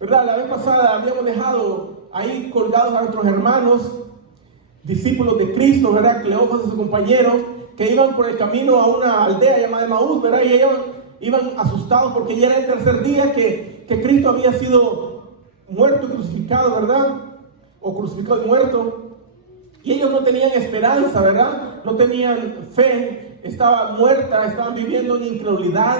¿verdad? La vez pasada habíamos dejado ahí colgados a nuestros hermanos, discípulos de Cristo, ¿verdad? Cleofas y su compañero, que iban por el camino a una aldea llamada Emaús, ¿verdad? Y ellos iban asustados porque ya era el tercer día que Cristo había sido muerto y crucificado, ¿verdad? O crucificado y muerto. Y ellos no tenían esperanza, ¿verdad? No tenían fe, estaba muerta, estaban viviendo en incredulidad,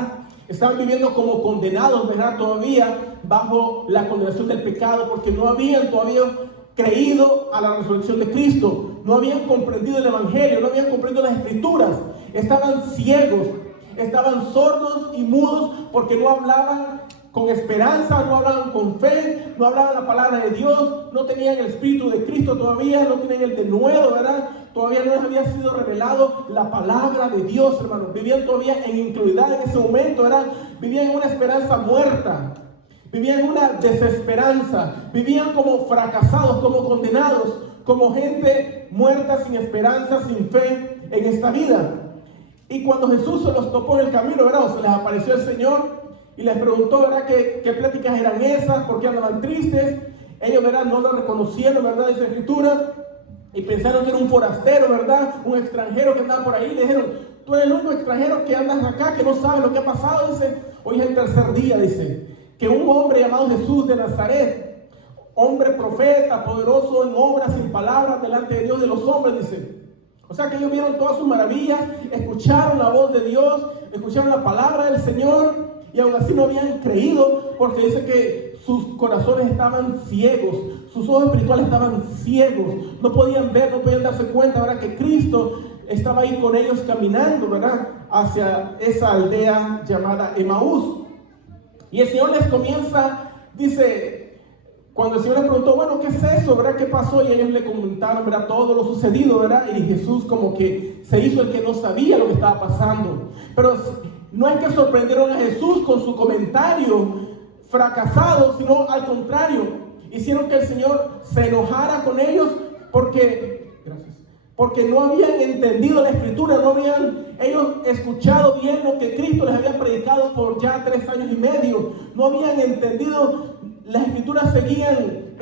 estaban viviendo como condenados, ¿verdad? Todavía bajo la condenación del pecado, porque no habían todavía creído a la resurrección de Cristo, no habían comprendido el Evangelio, no habían comprendido las Escrituras, estaban ciegos, estaban sordos y mudos porque no hablaban con esperanza, no hablaban con fe, no hablaban la palabra de Dios, no tenían el Espíritu de Cristo todavía, no tenían el denuedo, ¿verdad? Todavía no les había sido revelado la palabra de Dios, hermanos. Vivían todavía en incredulidad en ese momento, ¿verdad? Vivían en una esperanza muerta, vivían en una desesperanza, vivían como fracasados, como condenados, como gente muerta, sin esperanza, sin fe en esta vida. Y cuando Jesús se los topó en el camino, ¿verdad? O se les apareció el Señor y les preguntó, ¿verdad? ¿Qué pláticas eran esas? ¿Por qué andaban tristes? Ellos, ¿verdad? No lo reconocieron, ¿verdad? Dice la Escritura. Y pensaron que era un forastero, ¿verdad? Un extranjero que andaba por ahí. Le dijeron, tú eres el único extranjero que andas acá, que no sabe lo que ha pasado. Dice, hoy es el tercer día, dice, que un hombre llamado Jesús de Nazaret, hombre profeta, poderoso en obras, sin palabras, delante de Dios de los hombres, dice. O sea que ellos vieron todas sus maravillas, escucharon la voz de Dios, escucharon la palabra del Señor, y aún así no habían creído, porque dice que sus corazones estaban ciegos, sus ojos espirituales estaban ciegos, no podían ver, no podían darse cuenta, ¿verdad? Que Cristo estaba ahí con ellos caminando, ¿verdad? Hacia esa aldea llamada Emaús. Y el Señor les comienza, dice, cuando el Señor les preguntó, bueno, ¿qué es eso, verdad? ¿Qué pasó? Y ellos le comentaron, ¿verdad? Todo lo sucedido, ¿verdad? Y Jesús como que se hizo el que no sabía lo que estaba pasando. Pero no es que sorprendieron a Jesús con su comentario fracasado, sino al contrario, hicieron que el Señor se enojara con ellos porque no habían entendido la Escritura, no habían ellos escuchado bien lo que Cristo les había predicado por ya 3 años y medio, no habían entendido, las Escrituras seguían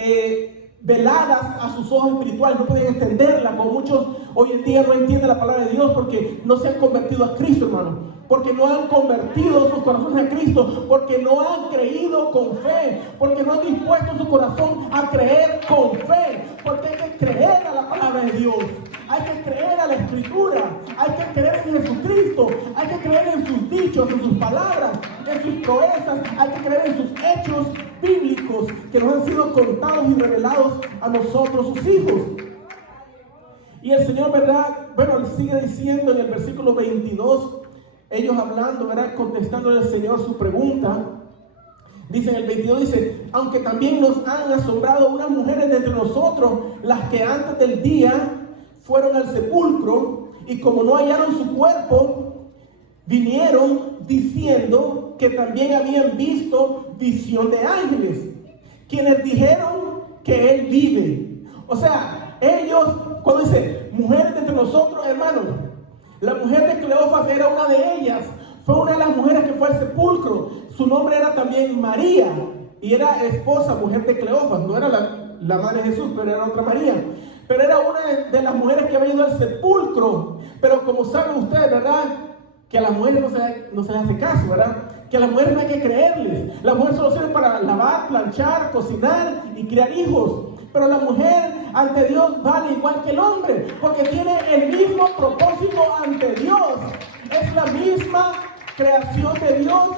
veladas a sus ojos espirituales, no podían entenderla, como muchos hoy en día no entienden la palabra de Dios porque no se han convertido a Cristo, hermano, porque no han convertido sus corazones a Cristo, porque no han creído con fe, porque no han dispuesto su corazón a creer con fe, porque hay que creer a la palabra de Dios, hay que creer a la Escritura, hay que creer en Jesucristo, hay que creer en sus dichos, en sus palabras, en sus proezas, hay que creer en sus hechos bíblicos que nos han sido contados y revelados a nosotros, sus hijos. Y el Señor, ¿verdad? Bueno, Él sigue diciendo en el versículo 22, ellos hablando, ¿verdad? Contestándole al Señor su pregunta. Dice en el 22, dice, aunque también nos han asombrado unas mujeres de entre nosotros, las que antes del día fueron al sepulcro, y como no hallaron su cuerpo, vinieron diciendo que también habían visto visión de ángeles, quienes dijeron que Él vive. O sea, ellos, cuando dice, mujeres de entre nosotros, hermanos, la mujer de Cleofas era una de ellas, fue una de las mujeres que fue al sepulcro. Su nombre era también María, y era esposa, mujer de Cleofas, no era la madre de Jesús, pero era otra María. Pero era una de las mujeres que había ido al sepulcro. Pero como saben ustedes, ¿verdad? Que a las mujeres no se les hace caso, ¿verdad? Que a las mujeres no hay que creerles. Las mujeres solo sirven para lavar, planchar, cocinar y criar hijos. Pero la mujer ante Dios vale igual que el hombre, porque tiene el mismo propósito ante Dios. Es la misma creación de Dios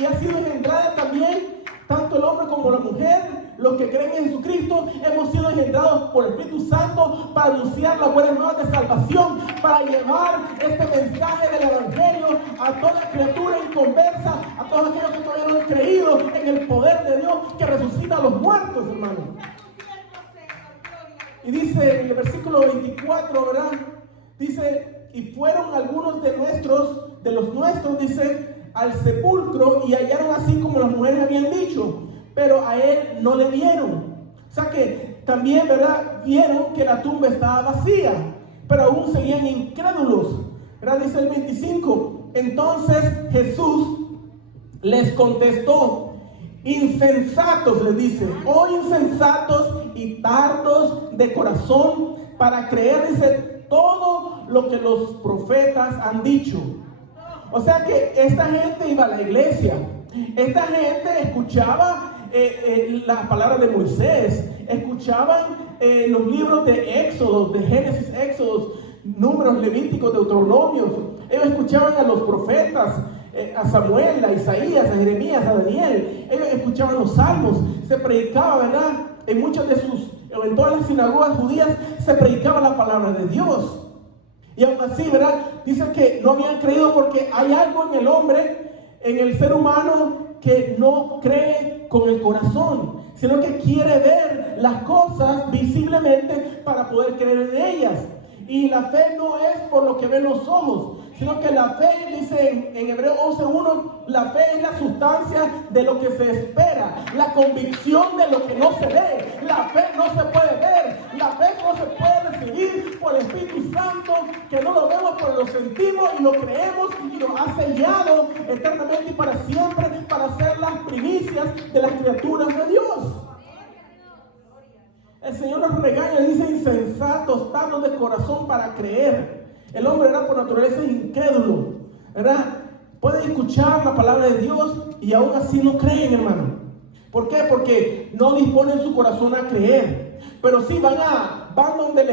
y ha sido engendrada también, tanto el hombre como la mujer. Los que creen en Jesucristo hemos sido engendrados por el Espíritu Santo para anunciar las buenas nuevas de salvación, para llevar este mensaje del Evangelio a toda criatura inconversa, a todos aquellos que todavía no han creído en el poder de Dios que resucita a los muertos, hermanos. Y dice en el versículo 24, ¿verdad? Dice, y fueron algunos de los nuestros, dice, al sepulcro y hallaron así como las mujeres habían dicho, pero a Él no le vieron. O sea que también, ¿verdad? Vieron que la tumba estaba vacía, pero aún seguían incrédulos, ¿verdad? Dice el 25, entonces Jesús les contestó Insensatos, les dice, oh insensatos y tardos de corazón para creer, dice, todo lo que los profetas han dicho. O sea que esta gente iba a la iglesia, esta gente escuchaba la palabra de Moisés, escuchaban los libros de Éxodo, de Génesis, Éxodos, Números, Levíticos, Deuteronomios. Ellos escuchaban a los profetas, a Samuel, a Isaías, a Jeremías, a Daniel. Ellos escuchaban los salmos, se predicaba, ¿verdad? En todas las sinagogas judías se predicaba la palabra de Dios. Y aún así, ¿verdad? Dicen que no habían creído porque hay algo en el hombre, en el ser humano, que no cree con el corazón, sino que quiere ver las cosas visiblemente para poder creer en ellas. Y la fe no es por lo que ven los ojos, sino que la fe, dice en Hebreos 11:1, la fe es la sustancia de lo que se espera, la convicción de lo que no se ve. La fe no se puede ver, la fe no se puede recibir por el Espíritu Santo, que no lo vemos, pero lo sentimos y lo creemos y nos ha sellado eternamente y para siempre para ser las primicias de las criaturas de Dios. El Señor nos regaña y dice: insensatos, tardos de corazón para creer. El hombre era por naturaleza incrédulo, ¿verdad? Pueden escuchar la palabra de Dios y aún así no creen, hermano. ¿Por qué? Porque no disponen su corazón a creer. Pero sí van donde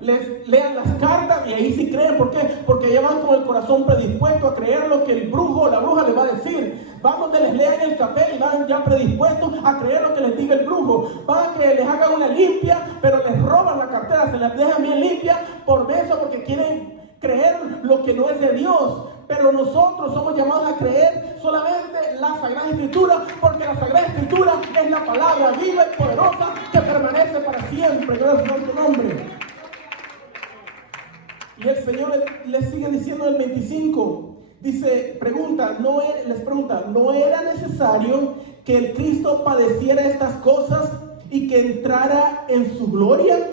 les lean las cartas y ahí sí creen. ¿Por qué? Porque ya van con el corazón predispuesto a creer lo que el brujo o la bruja les va a decir. Van donde les lean el café y van ya predispuestos a creer lo que les diga el brujo. Van a que les hagan una limpia, pero les roban la cartera, se las dejan bien limpia por beso, porque quieren creer lo que no es de Dios. Pero nosotros somos llamados a creer solamente la Sagrada Escritura, porque la Sagrada Escritura es la palabra viva y poderosa que permanece para siempre. Gracias a tu nombre. Y el Señor les sigue diciendo en el 25, dice, les pregunta, ¿no era necesario que el Cristo padeciera estas cosas y que entrara en su gloria?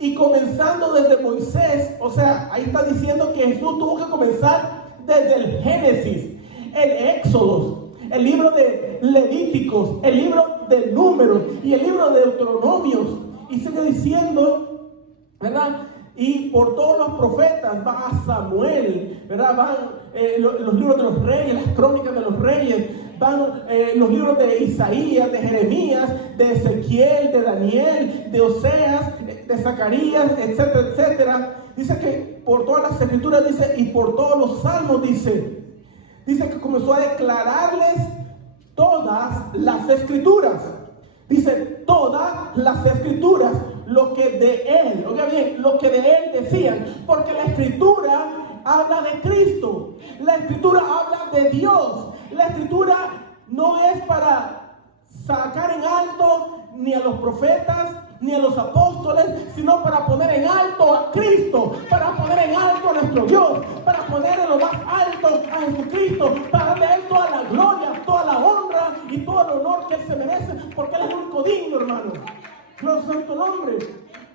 Y comenzando desde Moisés, o sea, ahí está diciendo que Jesús tuvo que comenzar desde el Génesis, el Éxodo, el libro de Levíticos, el libro de Números y el libro de Deuteronomios. Y sigue diciendo, ¿verdad? Y por todos los profetas, va a Samuel, ¿verdad? Van los libros de los reyes, las crónicas de los reyes, van los libros de Isaías, de Jeremías, de Ezequiel, de Daniel, de Oseas, de Zacarías, etcétera, etcétera. Dice que por todas las escrituras, dice, y por todos los salmos, dice que comenzó a declararles todas las escrituras. Dice, todas las escrituras, lo que de él, oiga bien, lo que de él decían, porque la escritura habla de Cristo, la escritura habla de Dios. La escritura no es para sacar en alto ni a los profetas ni a los apóstoles, sino para poner en alto a Cristo, para poner en alto a nuestro Dios, para poner en lo más alto a Jesucristo, para darle a él toda la gloria, toda la honra y todo el honor que él se merece, porque él es el único digno, hermano. Gloria a tu nombre.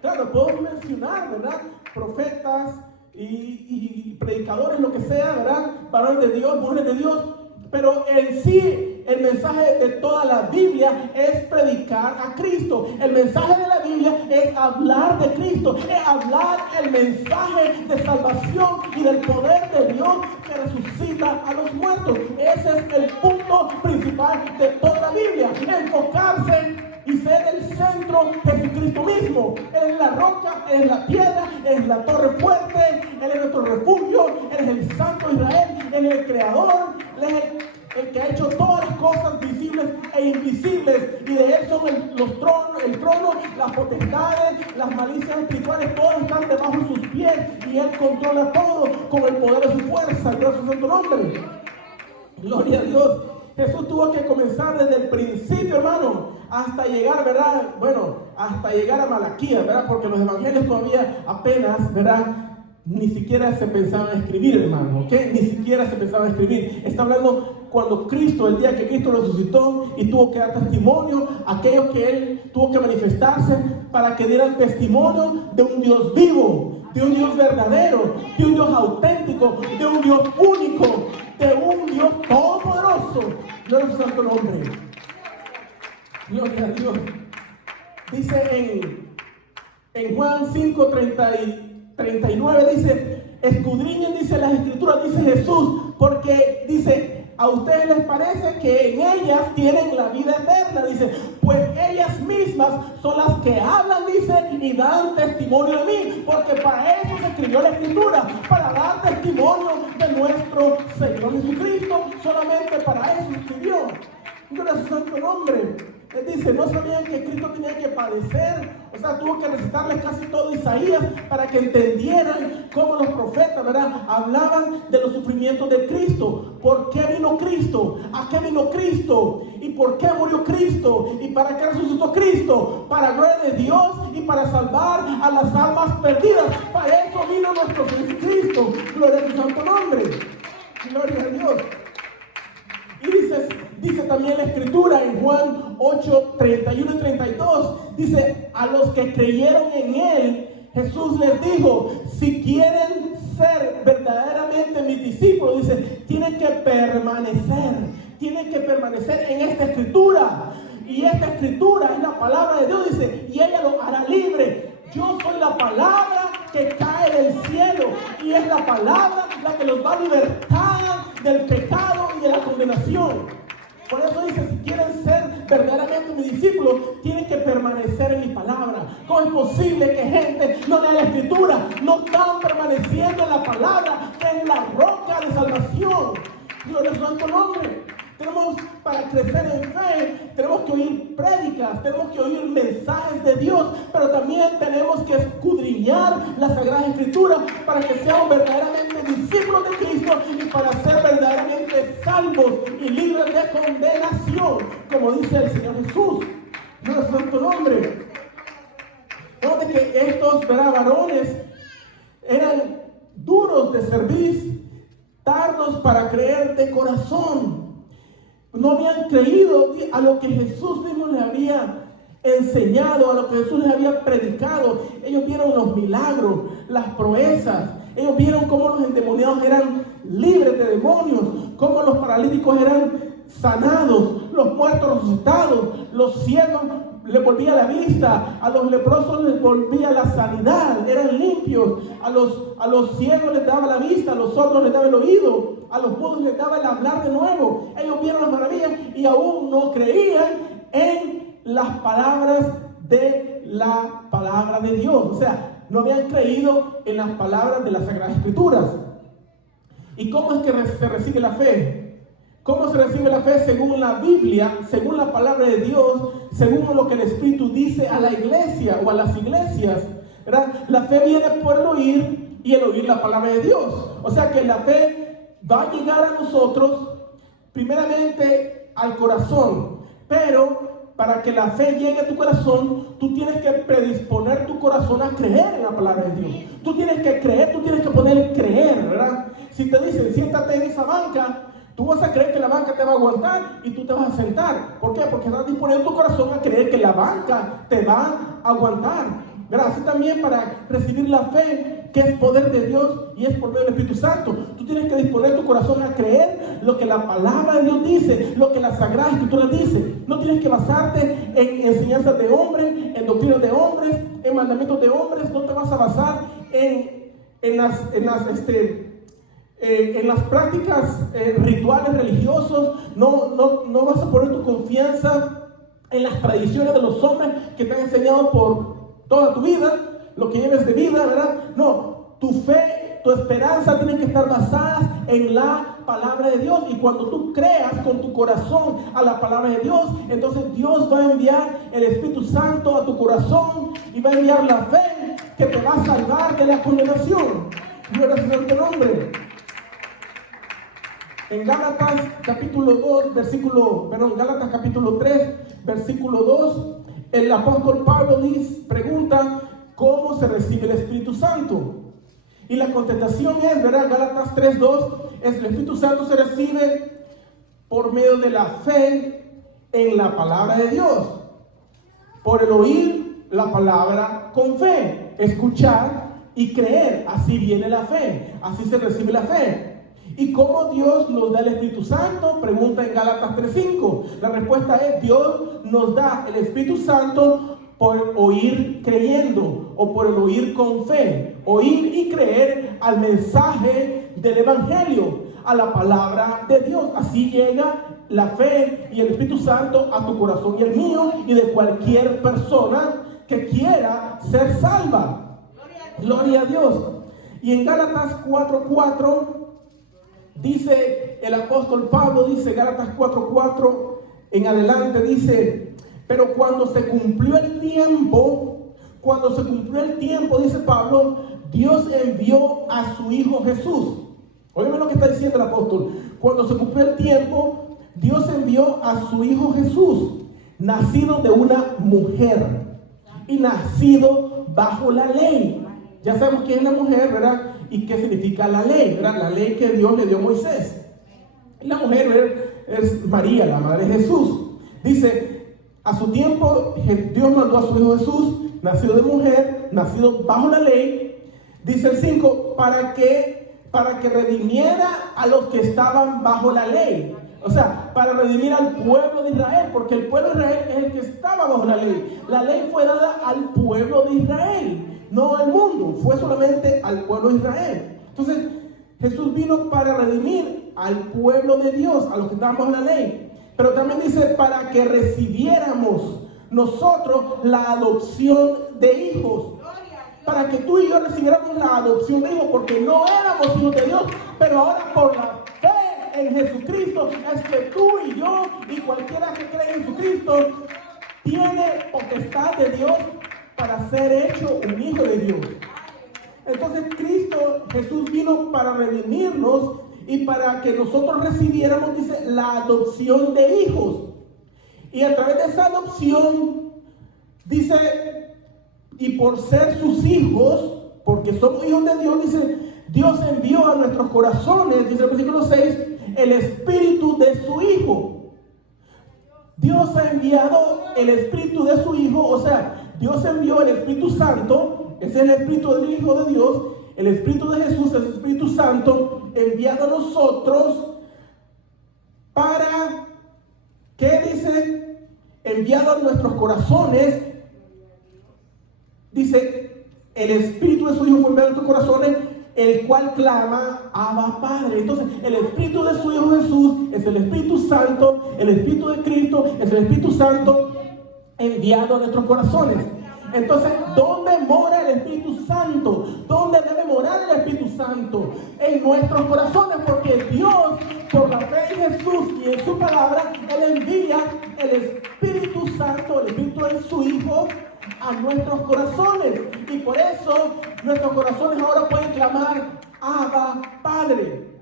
Claro, podemos mencionar, ¿verdad? Profetas y predicadores, lo que sea, ¿verdad? Varones de Dios, mujeres de Dios. Pero en sí, el mensaje de toda la Biblia es predicar a Cristo. El mensaje de la Biblia es hablar de Cristo, es hablar el mensaje de salvación y del poder de Dios que resucita a los muertos. Ese es el punto principal de toda la Biblia. Enfocarse y ser el centro Jesucristo mismo. Él es la roca, Él es la piedra, Él es la torre fuerte, Él es nuestro refugio, Él es el Santo Israel, Él es el Creador, Él es el que ha hecho todas las cosas visibles e invisibles, y de Él son el trono, las potestades, las malicias espirituales, todos están debajo de sus pies, y Él controla todo con el poder de su fuerza. Gracias a tu nombre. Gloria a Dios. Jesús tuvo que comenzar desde el principio, hermano, hasta llegar, ¿verdad? Bueno, hasta llegar a Malaquías, ¿verdad? Porque los evangelios todavía apenas, ¿verdad? Ni siquiera se pensaba en escribir, hermano, ¿ok? Ni siquiera se pensaba en escribir. Está hablando cuando Cristo, el día que Cristo resucitó y tuvo que dar testimonio a aquellos que Él tuvo que manifestarse para que dieran testimonio de un Dios vivo, de un Dios verdadero, de un Dios auténtico, de un Dios único, de un Dios todopoderoso. Gloria a su santo nombre. Gloria a Dios. Dice en Juan 5, 39, dice, escudriñen, dice las escrituras, dice Jesús, porque dice, a ustedes les parece que en ellas tienen la vida eterna, dice, pues ellas mismas son las que hablan, dice, y dan testimonio de mí, porque para eso se escribió la escritura, para dar testimonio de nuestro Señor Jesucristo, solamente para eso se escribió. Gloria a su santo nombre. Él dice, no sabían que Cristo tenía que padecer, o sea, tuvo que recitarles casi todo Isaías para que entendieran cómo los profetas, ¿verdad?, hablaban de los sufrimientos de Cristo. ¿Por qué vino Cristo? ¿A qué vino Cristo? ¿Y por qué murió Cristo? ¿Y para qué resucitó Cristo? Para gloria de Dios y para salvar a las almas perdidas. Para eso vino nuestro Jesucristo. Gloria a su santo nombre. Gloria a Dios. Y dice también la escritura en Juan 8, 31 y 32, dice, a los que creyeron en él, Jesús les dijo, si quieren ser verdaderamente mis discípulos, dice, tienen que permanecer en esta escritura. Y esta escritura es la palabra de Dios, dice, y ella lo hará libre. Yo soy la palabra que cae del cielo y es la palabra la que los va a libertar del pecado y de la condenación. Por eso dice, si quieren ser verdaderamente mis discípulos, tienen que permanecer en mi palabra. ¿Cómo es posible que gente no lea la escritura? No están permaneciendo en la palabra, que es la roca de salvación. Gloria a su santo nombre. Tenemos, para crecer en fe, tenemos que oír prédicas, tenemos que oír mensajes de Dios, pero también tenemos que escudriñar las Sagradas Escrituras para que seamos verdaderamente discípulos de Cristo y para ser verdaderamente salvos y libres de condenación, como dice el Señor Jesús. Gloria a su santo nombre. Note que estos varones eran duros de servir, tardos para creer de corazón. No habían creído a lo que Jesús mismo les había enseñado, a lo que Jesús les había predicado. Ellos vieron los milagros, las proezas. Ellos vieron cómo los endemoniados eran libres de demonios, cómo los paralíticos eran sanados, los muertos resucitados, los ciegos les volvía la vista, a los leprosos les volvía la sanidad, eran limpios, a los ciegos les daba la vista, a los sordos les daba el oído, a los mudos les daba el hablar de nuevo. Ellos vieron las maravillas y aún no creían en las palabras de la palabra de Dios. O sea, no habían creído en las palabras de las Sagradas Escrituras. ¿Y cómo es que se recibe la fe? ¿Cómo se recibe la fe? Según la Biblia, según la palabra de Dios, según lo que el Espíritu dice a la iglesia o a las iglesias, ¿verdad? La fe viene por el oír y el oír la palabra de Dios. O sea que la fe va a llegar a nosotros primeramente al corazón, pero para que la fe llegue a tu corazón, tú tienes que predisponer tu corazón a creer en la palabra de Dios. Tú tienes que creer, tú tienes que poner creer, ¿verdad? Si te dicen, siéntate en esa banca, tú vas a creer que la banca te va a aguantar y tú te vas a sentar. ¿Por qué? Porque estás disponiendo tu corazón a creer que la banca te va a aguantar. ¿Verdad? Así también para recibir la fe, que es poder de Dios y es por medio del Espíritu Santo, tú tienes que disponer tu corazón a creer lo que la palabra de Dios dice, lo que la Sagrada Escritura dice. No tienes que basarte en enseñanzas de hombres, en doctrinas de hombres, en mandamientos de hombres. No te vas a basar en las prácticas rituales religiosos. No vas a poner tu confianza en las tradiciones de los hombres que te han enseñado por toda tu vida, lo que lleves de vida, ¿verdad? No, tu fe, tu esperanza tienen que estar basadas en la palabra de Dios. Y cuando tú creas con tu corazón a la palabra de Dios, entonces Dios va a enviar el Espíritu Santo a tu corazón y va a enviar la fe que te va a salvar de la condenación. Gloria a su santo nombre. En Gálatas capítulo 3, versículo 2, el apóstol Pablo pregunta cómo se recibe el Espíritu Santo. Y la contestación es, ¿verdad? Gálatas 3:2, el Espíritu Santo se recibe por medio de la fe en la palabra de Dios. Por el oír la palabra con fe, escuchar y creer. Así viene la fe, así se recibe la fe. ¿Y cómo Dios nos da el Espíritu Santo? Pregunta en Gálatas 3:5. La respuesta es: Dios nos da el Espíritu Santo por oír creyendo, o por el oír con fe. Oír y creer al mensaje del Evangelio, a la palabra de Dios. Así llega la fe y el Espíritu Santo a tu corazón y el mío, y de cualquier persona que quiera ser salva. Gloria a Dios. Y en Gálatas 4:4 dice el apóstol Pablo, dice Gálatas 4:4 en adelante, dice: pero cuando se cumplió el tiempo, dice Pablo, Dios envió a su Hijo Jesús. Óyeme lo que está diciendo el apóstol. Cuando se cumplió el tiempo, Dios envió a su Hijo Jesús, nacido de una mujer y nacido bajo la ley. Ya sabemos quién es la mujer, ¿verdad? Y qué significa la ley, ¿verdad? La ley que Dios le dio a Moisés. La mujer, ¿verdad?, es María, la madre de Jesús. Dice: a su tiempo Dios mandó a su Hijo Jesús, nacido de mujer, nacido bajo la ley. Dice el 5, para que redimiera a los que estaban bajo la ley. O sea, para redimir al pueblo de Israel, porque el pueblo de Israel es el que estaba bajo la ley. La ley fue dada al pueblo de Israel, no al mundo, fue solamente al pueblo de Israel. Entonces, Jesús vino para redimir al pueblo de Dios, a los que estaban bajo la ley. Pero también dice para que recibiéramos nosotros la adopción de hijos. Para que tú y yo recibiéramos la adopción de hijos, porque no éramos hijos de Dios, pero ahora por la fe en Jesucristo es que tú y yo y cualquiera que cree en Jesucristo tiene potestad de Dios para ser hecho un hijo de Dios. Entonces Jesús vino para redimirnos y para que nosotros recibiéramos, dice, la adopción de hijos. Y a través de esa adopción, dice, y por ser sus hijos, porque somos hijos de Dios, dice, Dios envió a nuestros corazones, dice el versículo 6, el espíritu de su Hijo. Dios ha enviado el espíritu de su Hijo, o sea, Dios envió el Espíritu Santo, ese es el espíritu del Hijo de Dios, el Espíritu de Jesús, es el Espíritu Santo, enviado a nosotros para, ¿qué dice? Enviado a nuestros corazones. Dice, el Espíritu de su Hijo fue enviado a nuestros corazones, el cual clama, Abba, Padre. Entonces, el Espíritu de su Hijo Jesús es el Espíritu Santo, el Espíritu de Cristo es el Espíritu Santo enviado a nuestros corazones. Entonces, ¿dónde mora el Espíritu Santo? ¿Dónde debe morar el Espíritu Santo? En nuestros corazones, porque Dios, por la fe en Jesús y en su palabra, Él envía el Espíritu Santo, el Espíritu de su Hijo, a nuestros corazones. Y por eso nuestros corazones ahora pueden clamar, Abba, Padre.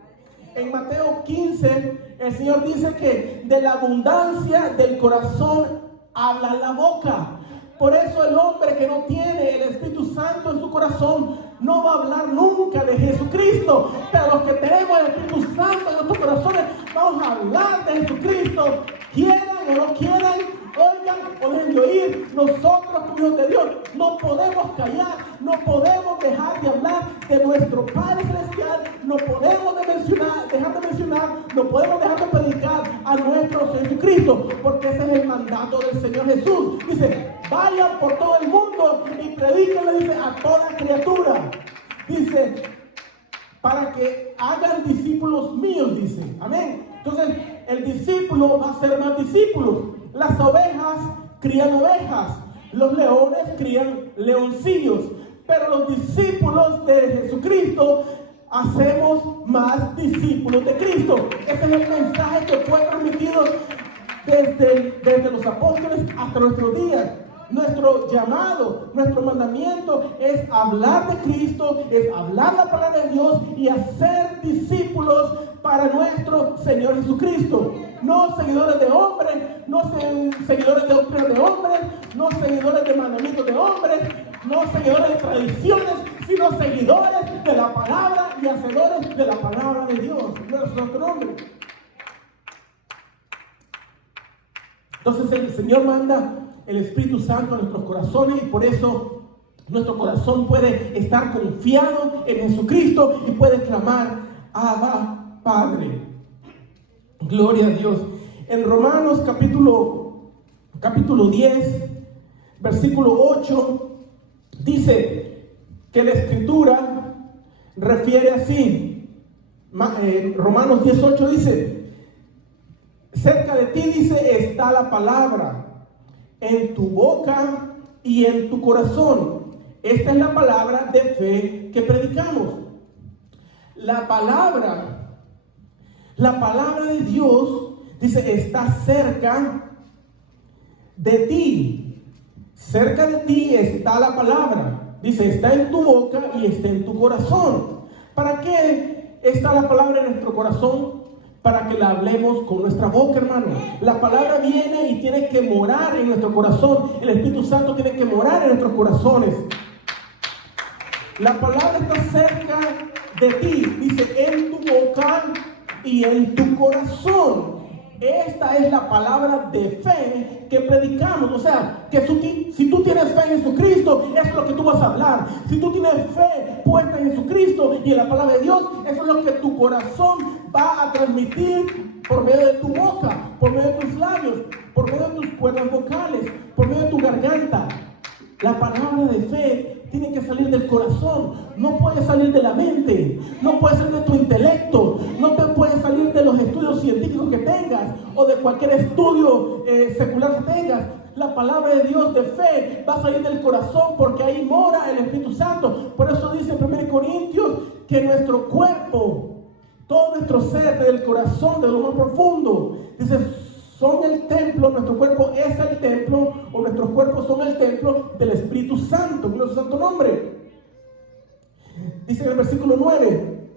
En Mateo 15, el Señor dice que de la abundancia del corazón habla la boca. Por eso el hombre que no tiene el Espíritu Santo en su corazón no va a hablar nunca de Jesucristo. Pero los que tenemos el Espíritu Santo en nuestros corazones vamos a hablar de Jesucristo. Quieran o no quieran, oigan o dejen de oír. Nosotros como hijos de Dios no podemos callar, no podemos dejar de hablar de nuestro Padre Celestial, no podemos dejar de mencionar, no podemos dejar de predicar a nuestro Jesucristo, porque ese es el mandato del Señor Jesús. Dice, vayan por todo el mundo y predíquenle, dice, a toda criatura. Dice, para que hagan discípulos míos, dice. Amén. Entonces, el discípulo va a ser más discípulos. Las ovejas crían ovejas, los leones crían leoncillos, pero los discípulos de Jesucristo hacemos más discípulos de Cristo. Ese es el mensaje que fue transmitido desde los apóstoles hasta nuestros días. Nuestro llamado, nuestro mandamiento es hablar de Cristo, es hablar la palabra de Dios y hacer discípulos para nuestro Señor Jesucristo. No seguidores de hombres, no seguidores de doctrina de hombres, no seguidores de mandamientos de hombres, no seguidores de tradiciones, sino seguidores de la palabra y hacedores de la palabra de Dios. Nuestro nombre. Entonces el Señor manda el Espíritu Santo en nuestros corazones y por eso nuestro corazón puede estar confiado en Jesucristo y puede clamar, Abba, Padre. Gloria a Dios. En Romanos capítulo 10, versículo 8, dice que la Escritura refiere así. Romanos 10:8 dice: cerca de ti, dice, está la palabra, en tu boca y en tu corazón. Esta es la palabra de fe que predicamos. La palabra de Dios, dice, está cerca de ti. Cerca de ti está la palabra. Dice, está en tu boca y está en tu corazón. ¿Para qué está la palabra en nuestro corazón? Para que la hablemos con nuestra boca, hermano. La palabra viene y tiene que morar en nuestro corazón. El Espíritu Santo tiene que morar en nuestros corazones. La palabra está cerca de ti, dice, en tu boca y en tu corazón. Esta es la palabra de fe que predicamos. O sea, que si tú tienes fe en Jesucristo, eso es lo que tú vas a hablar. Si tú tienes fe puesta en Jesucristo y en la palabra de Dios, eso es lo que tu corazón va a transmitir por medio de tu boca, por medio de tus labios, por medio de tus cuerdas vocales, por medio de tu garganta. La palabra de fe tiene que salir del corazón, no puede salir de la mente, no puede salir de tu intelecto, no te puede salir de los estudios científicos que tengas o de cualquier estudio secular que tengas. La palabra de Dios de fe va a salir del corazón porque ahí mora el Espíritu Santo. Por eso dice en 1 Corintios que nuestro cuerpo, todo nuestro ser, del corazón, de lo más profundo, dice, son el templo, nuestro cuerpo es el templo, o nuestros cuerpos son el templo del Espíritu Santo, en su santo nombre. Dice en el versículo 9,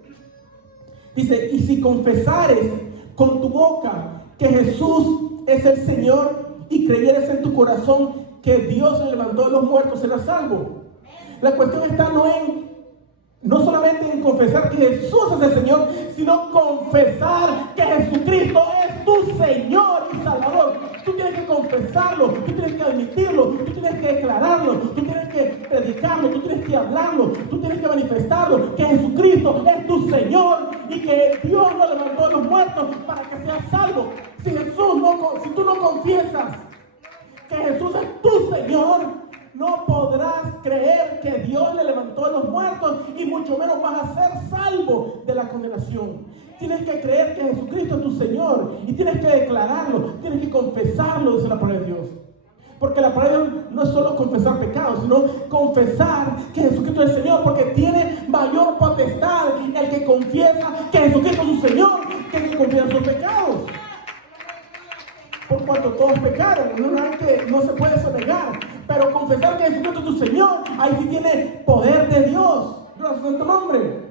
dice, y si confesares con tu boca que Jesús es el Señor y creyeres en tu corazón que Dios le levantó de los muertos, serás salvo. La cuestión está no solamente en confesar que Jesús es el Señor, sino confesar que Jesucristo es tu Señor y Salvador. Tú tienes que confesarlo, tú tienes que admitirlo, tú tienes que declararlo, tú tienes que predicarlo, tú tienes que hablarlo, tú tienes que manifestarlo, que Jesucristo es tu Señor y que Dios lo levantó de los muertos para que seas salvo. Si tú no confiesas que Jesús es tu Señor, no podrás creer que Dios le levantó de los muertos y mucho menos vas a ser salvo de la condenación. Tienes que creer que Jesucristo es tu Señor y tienes que declararlo, tienes que confesarlo, dice la palabra de Dios. Porque la palabra de Dios no es solo confesar pecados, sino confesar que Jesucristo es el Señor, porque tiene mayor potestad el que confiesa que Jesucristo es su Señor que el que confiesa sus pecados. Por cuanto todos pecaron, no se puede sonegar. Pero confesar que Jesucristo es tu Señor, ahí sí tiene poder de Dios. Gloria a su santo nombre.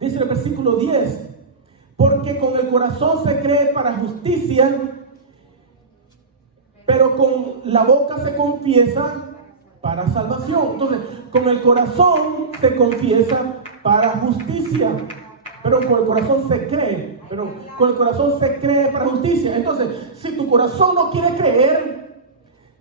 Dice el versículo 10: porque con el corazón se cree para justicia, pero con la boca se confiesa para salvación. Entonces, con el corazón se confiesa para justicia, pero con el corazón se cree. Pero con el corazón se cree para justicia. Entonces, si tu corazón no quiere creer,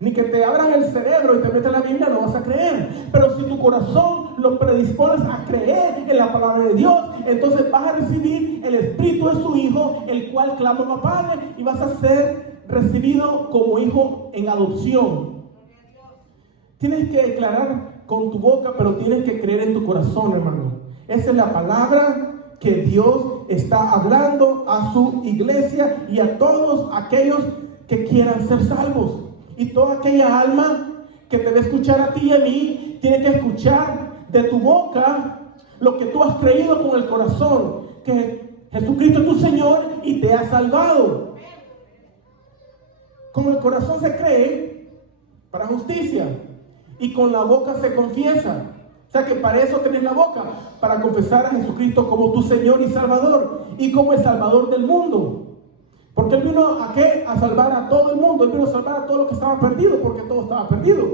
ni que te abran el cerebro y te metan la Biblia, no vas a creer. Pero si tu corazón lo predispones a creer en la palabra de Dios, entonces vas a recibir el Espíritu de su Hijo, el cual clama a Padre, y vas a ser recibido como hijo en adopción. Tienes que declarar con tu boca, pero tienes que creer en tu corazón, hermano. Esa es la palabra que Dios está hablando a su iglesia y a todos aquellos que quieran ser salvos. Y toda aquella alma que te va a escuchar a ti y a mí, tiene que escuchar de tu boca lo que tú has creído con el corazón, que Jesucristo es tu Señor y te ha salvado. Con el corazón se cree para justicia y con la boca se confiesa. O sea que para eso tenés la boca, para confesar a Jesucristo como tu Señor y Salvador y como el Salvador del mundo. Porque Él vino ¿a qué? A salvar a todo el mundo. Él vino a salvar a todo lo que estaba perdido, porque todo estaba perdido.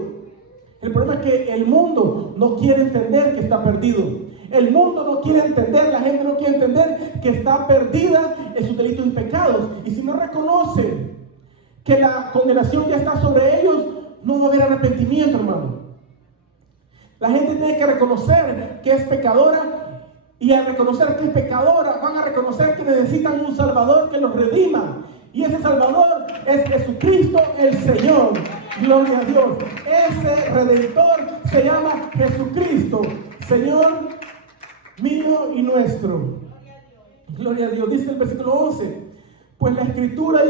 El problema es que el mundo no quiere entender que está perdido. El mundo no quiere entender, la gente no quiere entender que está perdida en sus delitos y pecados. Y si no reconocen que la condenación ya está sobre ellos, no va a haber arrepentimiento, hermano. La gente tiene que reconocer que es pecadora Y al reconocer que es pecadora, van a reconocer que necesitan un Salvador que los redima. Y ese Salvador es Jesucristo el Señor. Gloria a Dios. Ese Redentor se llama Jesucristo, Señor mío y nuestro. Gloria a Dios. Dice el versículo 11. Pues la Escritura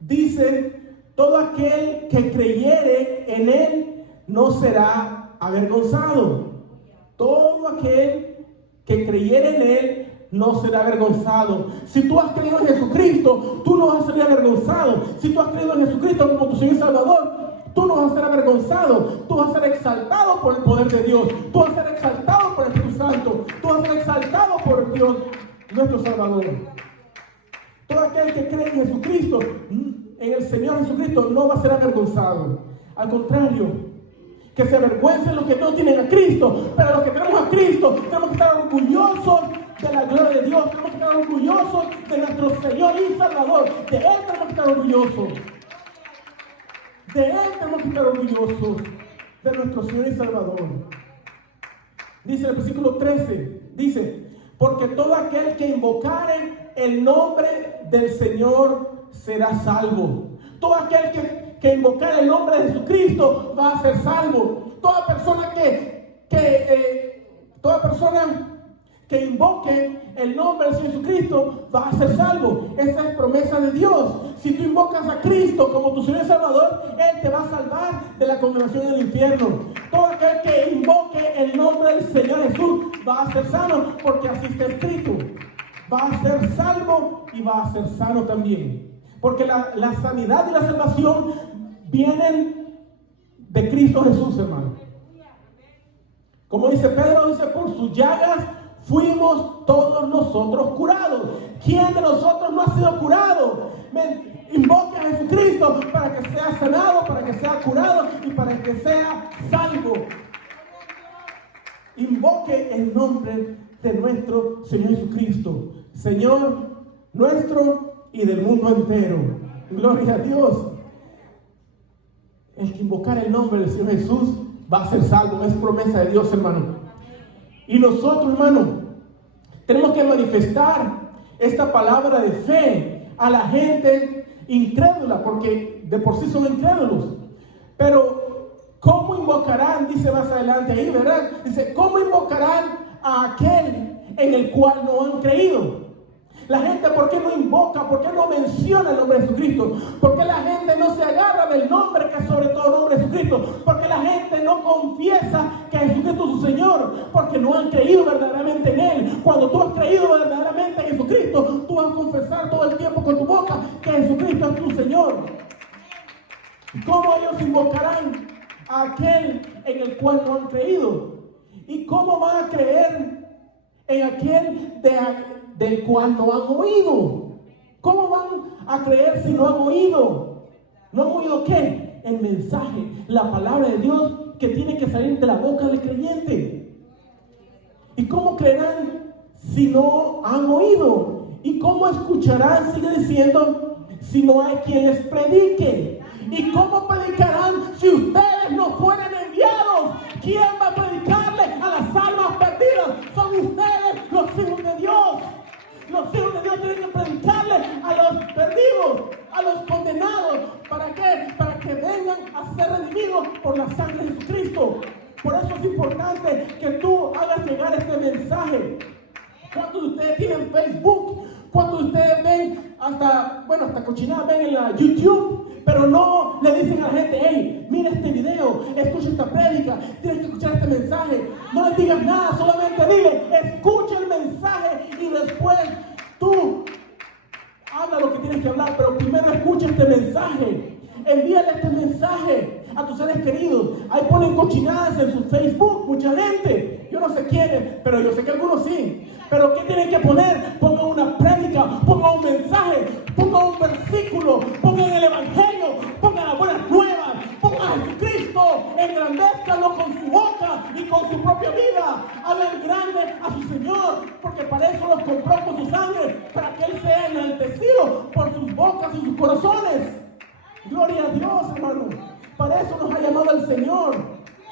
dice, todo aquel que creyere en Él no será avergonzado. Todo aquel que creyere en Él no será avergonzado. Si tú has creído en Jesucristo, tú no vas a ser avergonzado. Si tú has creído en Jesucristo como tu Señor y Salvador, tú no vas a ser avergonzado. Tú vas a ser exaltado por el poder de Dios. Tú vas a ser exaltado por el Espíritu Santo. Tú vas a ser exaltado por Dios, nuestro Salvador. Todo aquel que cree en Jesucristo, en el Señor Jesucristo, no va a ser avergonzado. Al contrario, que se avergüencen los que no tienen a Cristo. Pero los que tenemos a Cristo, tenemos que estar orgullosos de la gloria de Dios. Tenemos que estar orgullosos de nuestro Señor y Salvador. De Él tenemos que estar orgullosos. De Él tenemos que estar orgullosos. De nuestro Señor y Salvador. Dice el versículo 13. Dice, porque todo aquel que invocare el nombre del Señor será salvo. Todo aquel que invocar el nombre de Jesucristo va a ser salvo. Toda persona que invoque el nombre de Jesucristo va a ser salvo. Esa es promesa de Dios. Si tú invocas a Cristo como tu Señor y Salvador, Él te va a salvar de la condenación del infierno. Todo aquel que invoque el nombre del Señor Jesús va a ser sano, porque así está escrito. Va a ser salvo y va a ser sano también. Porque la sanidad y la salvación vienen de Cristo Jesús, hermano. Como dice Pedro, dice, por sus llagas fuimos todos nosotros curados. ¿Quién de nosotros no ha sido curado? Invoque a Jesucristo para que sea sanado, para que sea curado y para que sea salvo. Invoque el nombre de nuestro Señor Jesucristo, Señor nuestro y del mundo entero. Gloria a Dios. El que invocar el nombre del Señor Jesús va a ser salvo. Es promesa de Dios, hermano. Y nosotros, hermano, tenemos que manifestar esta palabra de fe a la gente incrédula, porque de por sí son incrédulos. Pero ¿cómo invocarán? Dice más adelante ahí, ¿verdad? Dice, ¿cómo invocarán a aquel en el cual no han creído? La gente, ¿por qué no invoca? ¿Por qué no menciona el nombre de Jesucristo? ¿Por qué la gente no se agarra del nombre que es sobre todo nombre de Jesucristo? ¿Por qué la gente no confiesa que Jesucristo es su Señor? Porque no han creído verdaderamente en Él. Cuando tú has creído verdaderamente en Jesucristo, tú vas a confesar todo el tiempo con tu boca que Jesucristo es tu Señor. ¿Cómo ellos invocarán a aquel en el cual no han creído? ¿Y cómo van a creer en aquel del cual no han oído? ¿Cómo van a creer si no han oído? ¿No han oído qué? El mensaje, la palabra de Dios que tiene que salir de la boca del creyente. ¿Y cómo creerán si no han oído? ¿Y cómo escucharán, sigue diciendo, si no hay quien les predique? ¿Y cómo predicarán si ustedes no fueren enviados? ¿Quién va a predicarle a las almas perdidas? Son ustedes, los hijos de Dios. Los hijos de Dios tienen que predicarle a los perdidos, a los condenados. ¿Para qué? Para que vengan a ser redimidos por la sangre de Jesucristo. Por eso es importante que tú hagas llegar este mensaje. ¿Cuántos de ustedes tienen Facebook? ¿Cuántos de ustedes ven hasta cochinadas ven en la YouTube? Pero no le dicen a la gente, hey, mira este video, escucha esta prédica, tienes que escuchar este mensaje. No les digas nada, solamente dile, escucha el mensaje y después tú habla lo que tienes que hablar, pero primero escucha este mensaje. Envíale este mensaje a tus seres queridos. Ahí ponen cochinadas en su Facebook, mucha gente. Yo no sé quiénes, pero yo sé que algunos sí. Pero ¿qué tienen que poner? Pongan una prédica, pongan un mensaje, pongan un versículo, pongan el evangelio, pongan las buenas nuevas, pongan a Jesucristo, engrandézcanlo con su boca y con su propia vida. Hagan grande a su Señor, porque para eso los compró con su sangre, para que Él sea enaltecido por sus bocas y sus corazones. Gloria a Dios, hermano. Para eso nos ha llamado el Señor.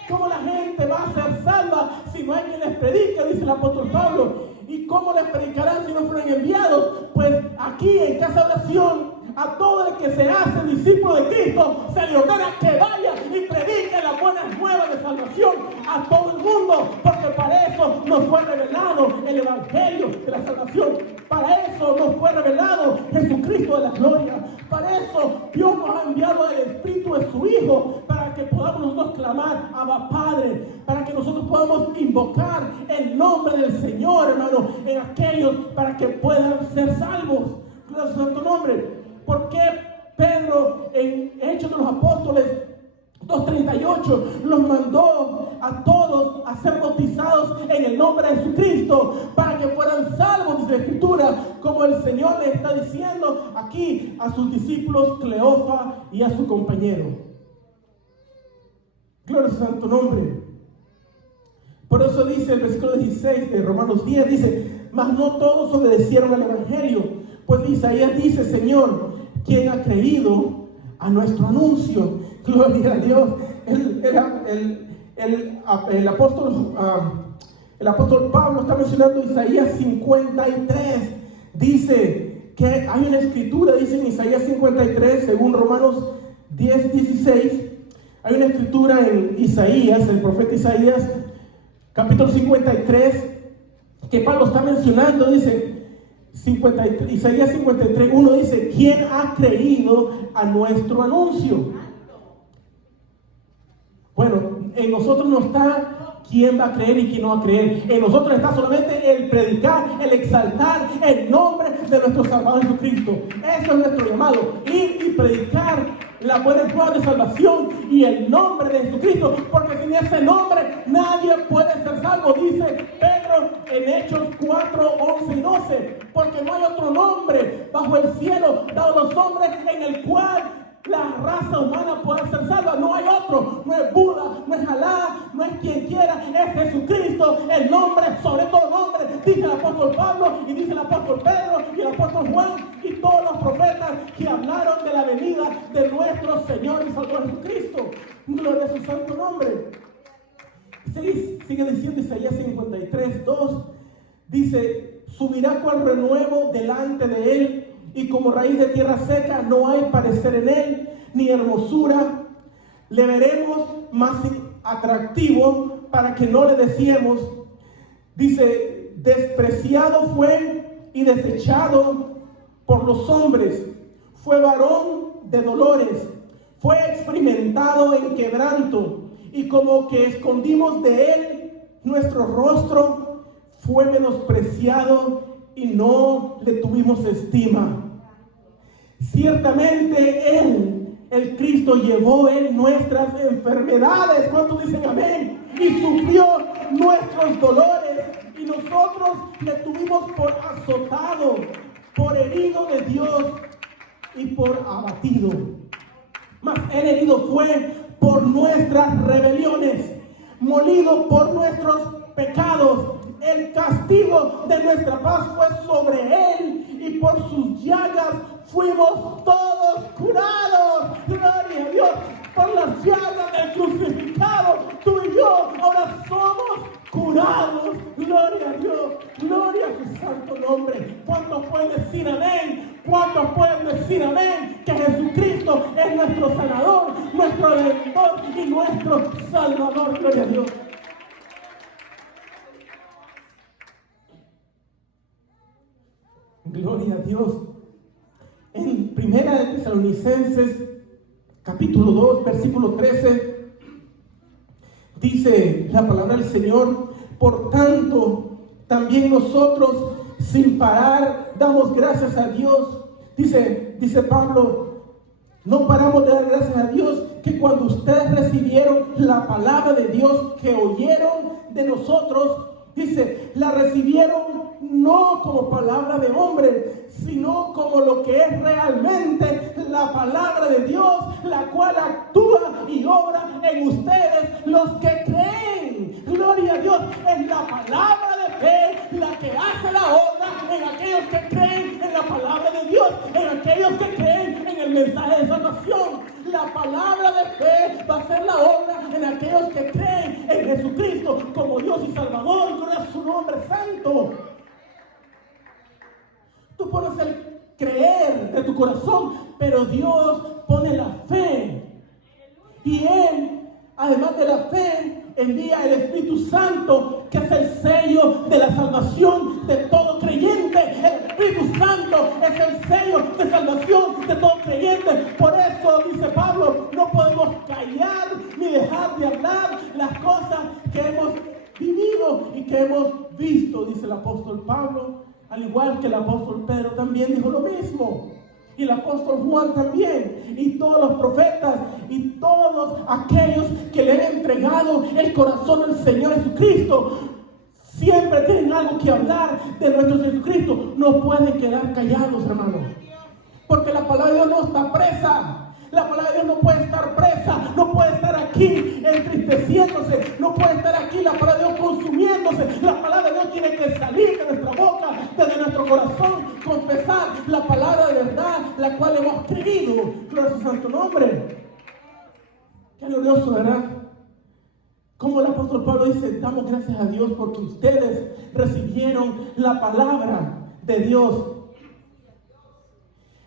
¿Cómo la gente va a ser salva si no hay quien les predique? Dice el apóstol Pablo. ¿Y cómo les predicarán si no fueron enviados? Pues aquí en Casa de Oración, a todo el que se hace discípulo de Cristo, se le ordena que vaya y predique las buenas nuevas de salvación a todo el mundo, porque para eso nos fue revelado el evangelio de la salvación. Para eso nos fue revelado Jesucristo de la gloria. Para eso Dios nos ha enviado el Espíritu de su Hijo, para que podamos nosotros clamar Abba Padre, para que nosotros podamos invocar el nombre del Señor, hermano, en aquellos para que puedan ser salvos. Gloria a su santo nombre. ¿Por qué Pedro en Hechos de los Apóstoles 2:38 los mandó a todos a ser bautizados en el nombre de Jesucristo para que fueran salvos? Dice la Escritura, como el Señor le está diciendo aquí a sus discípulos Cleofa y a su compañero. Gloria a su santo nombre. Por eso dice el versículo 16 de Romanos 10, dice: mas no todos obedecieron al evangelio. Pues Isaías dice: Señor, ¿quién ha creído a nuestro anuncio? Gloria a Dios. El apóstol Pablo está mencionando Isaías 53. Dice que hay una escritura, dice en Isaías 53, según Romanos 10:16. Hay una escritura en Isaías, el profeta Isaías, capítulo 53, que Pablo está mencionando. Dice Isaías 53:1, dice: ¿quién ha creído a nuestro anuncio? Bueno, en nosotros no está quién va a creer y quién no va a creer. En nosotros está solamente el predicar, el exaltar el nombre de nuestro Salvador Jesucristo. Eso es nuestro llamado: ir y predicar la buena nueva de salvación y el nombre de Jesucristo, porque sin ese nombre nadie puede ser salvo. Dice Pedro en Hechos 4:11 y 12: porque no hay otro nombre bajo el cielo dado a los hombres en el cual la raza humana puede ser salva. No hay otro, no es Buda, no es Alá, no es quien quiera, es Jesucristo, el nombre sobre todo nombre, dice el apóstol Pablo y dice el apóstol Pedro y el apóstol Juan y todos los profetas que hablaron de la venida de nuestro Señor y Salvador Jesucristo. Gloria a su santo nombre. Sigue diciendo Isaías 53:2, dice: subirá cual renuevo delante de él, y como raíz de tierra seca no hay parecer en él, ni hermosura. Le veremos más atractivo para que no le deseemos. Dice: despreciado fue y desechado por los hombres, fue varón de dolores, fue experimentado en quebranto, y como que escondimos de él nuestro rostro, fue menospreciado y no le tuvimos estima. Ciertamente él, el Cristo, llevó en nuestras enfermedades. ¿Cuántos dicen amén? Y sufrió nuestros dolores, y nosotros le tuvimos por azotado, por herido de Dios y por abatido. Mas él herido fue por nuestras rebeliones, molido por nuestros pecados. El castigo de nuestra paz fue sobre él, y por sus llagas fuimos todos curados. Gloria a Dios. Por las llagas del crucificado, tú y yo ahora somos curados. Gloria a Dios. Gloria a su santo nombre. ¿Cuántos pueden decir amén? ¿Cuántos pueden decir amén? Que Jesucristo es nuestro sanador, nuestro redentor y nuestro salvador. Gloria a Dios. Gloria a Dios. En Primera de Tesalonicenses, capítulo 2, versículo 13, dice la palabra del Señor: por tanto, también nosotros, sin parar, damos gracias a Dios. Dice Pablo: no paramos de dar gracias a Dios, que cuando ustedes recibieron la palabra de Dios que oyeron de nosotros, dice, la recibieron no como palabra de hombre, sino como lo que es realmente la palabra de Dios, la cual actúa y obra en ustedes los que creen. Gloria a Dios. Es la palabra de fe la que hace la obra en aquellos que creen en la palabra de Dios, en aquellos que creen en el mensaje de salvación. La palabra de fe va a hacer la obra en aquellos que creen hombre santo. Tú pones el creer de tu corazón, pero Dios pone la fe. Y Él, además de la fe, envía el Espíritu Santo, que es el sello de la salvación de todo creyente. El Espíritu Santo es el sello de salvación de todo creyente. Por eso, dice Pablo, no podemos callar ni dejar de hablar las cosas que hemos vivido y que hemos visto, dice el apóstol Pablo. Al igual que el apóstol Pedro también dijo lo mismo. Y el apóstol Juan también. Y todos los profetas. Y todos aquellos que le han entregado el corazón al Señor Jesucristo. Siempre tienen algo que hablar de nuestro Jesucristo. No pueden quedar callados, hermanos. Porque la palabra de Dios no está presa. La palabra de Dios no puede estar presa, no puede estar aquí entristeciéndose, no puede estar aquí la palabra de Dios consumiéndose. La palabra de Dios tiene que salir de nuestra boca, desde nuestro corazón, confesar la palabra de verdad, la cual hemos creído. Gloria a su santo nombre. Qué glorioso, ¿verdad? Como el apóstol Pablo dice, damos gracias a Dios porque ustedes recibieron la palabra de Dios.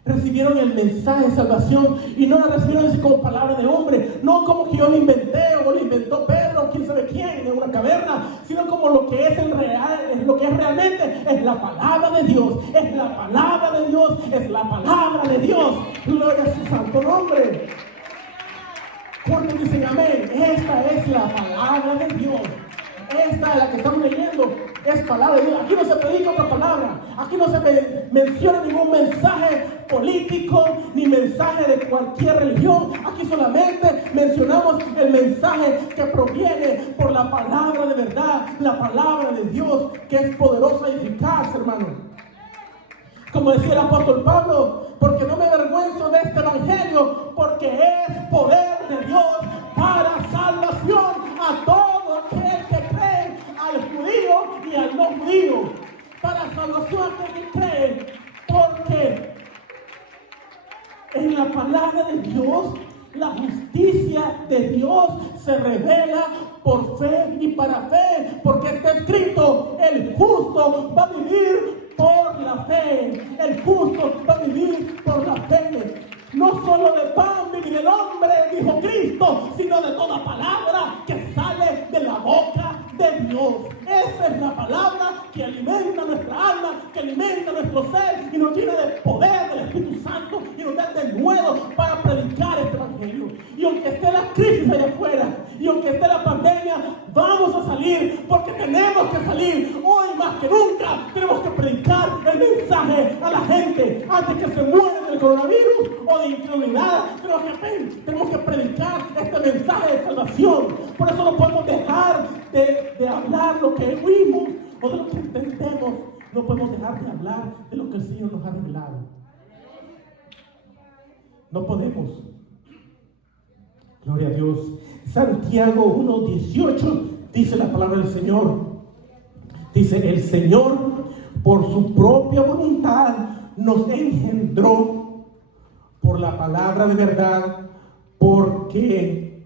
Recibieron el mensaje de salvación y no la recibieron así como palabra de hombre, no como que yo lo inventé o lo inventó Pedro o quién sabe quién en una caverna, sino como lo que es en real, es lo que es realmente, es la palabra de Dios, es la palabra de Dios, es la palabra de Dios. Gloria a su santo nombre. ¿Cuántos dicen amén? Esta es la palabra de Dios. Esta es la que estamos leyendo, es palabra de Dios. Aquí no se predica otra palabra. Aquí no se menciona ningún mensaje político, ni mensaje de cualquier religión. Aquí solamente mencionamos el mensaje que proviene por la palabra de verdad, la palabra de Dios, que es poderosa y eficaz, hermano. Como decía el apóstol Pablo, porque no me avergüenzo de este evangelio, porque es poder de Dios para salvación a todo aquel que cree, al judío y al no judío. Para salvación a aquel que cree, porque en la palabra de Dios, la justicia de Dios se revela por fe y para fe, porque está escrito, el justo va a vivir por la fe. El justo va a vivir por la fe. No solo de pan vive el hombre, dijo Cristo, sino de toda palabra que sale de la boca de Dios. Esa es la palabra que alimenta nuestra alma, que alimenta nuestro ser y nos llena de poder del Espíritu Santo y nos da de nuevo para predicar este evangelio. Y aunque esté la crisis allá afuera y aunque esté la pandemia, vamos a salir, porque tenemos que salir. Hoy más que nunca tenemos que predicar el mensaje a la gente antes que se muera del coronavirus o de incredulidad. Tenemos que predicar este mensaje de salvación. Por eso no podemos dejar de hablar lo que oímos o de lo que entendemos. No podemos dejar de hablar de lo que el Señor nos ha revelado. No podemos. Gloria a Dios. Santiago 1:18 dice la palabra del Señor. Dice, el Señor por su propia voluntad nos engendró por la palabra de verdad, porque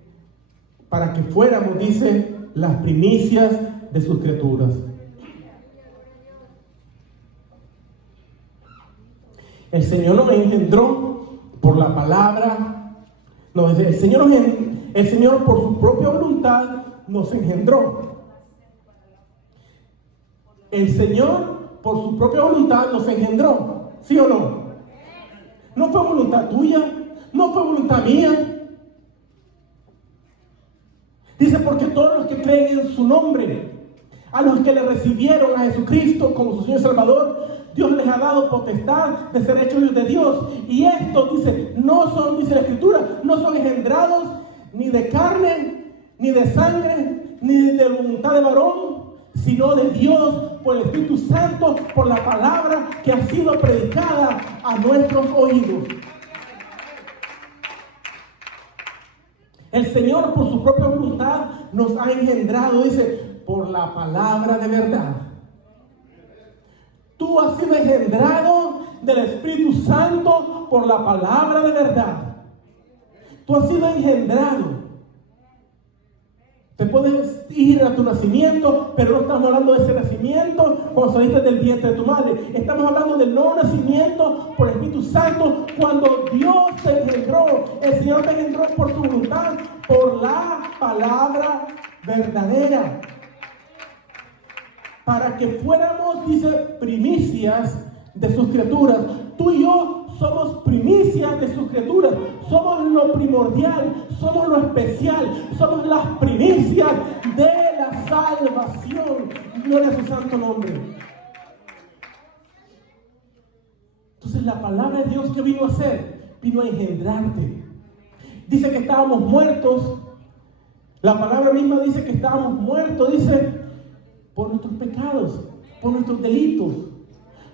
para que fuéramos, dice, las primicias de sus criaturas. El Señor nos engendró por la palabra. No, el Señor por su propia voluntad nos engendró. El Señor por su propia voluntad nos engendró. ¿Sí o no? No fue voluntad tuya, no fue voluntad mía. Dice, porque todos los que creen en su nombre, a los que le recibieron a Jesucristo como su Señor y Salvador, Dios les ha dado potestad de ser hechos hijos de Dios. Y estos, dice, no son, dice la Escritura, no son engendrados ni de carne, ni de sangre, ni de voluntad de varón, sino de Dios por el Espíritu Santo, por la palabra que ha sido predicada a nuestros oídos. El Señor por su propia voluntad nos ha engendrado, dice, por la palabra de verdad. Tú has sido engendrado del Espíritu Santo por la palabra de verdad. Tú has sido engendrado. Te puedo puedes ir a tu nacimiento, pero no estamos hablando de ese nacimiento cuando saliste del vientre de tu madre. Estamos hablando del nuevo nacimiento por el Espíritu Santo, cuando Dios te engendró. El Señor te engendró por su voluntad, por la palabra verdadera, para que fuéramos, dice, primicias de sus criaturas. Tú y yo somos primicias de sus criaturas. Somos lo primordial, somos lo especial, somos las primicias de la salvación. Gloria a su santo nombre. Entonces la palabra de Dios, ¿qué vino a hacer? Vino a engendrarte. Dice que estábamos muertos. La palabra misma dice que estábamos muertos, dice, por nuestros pecados, por nuestros delitos,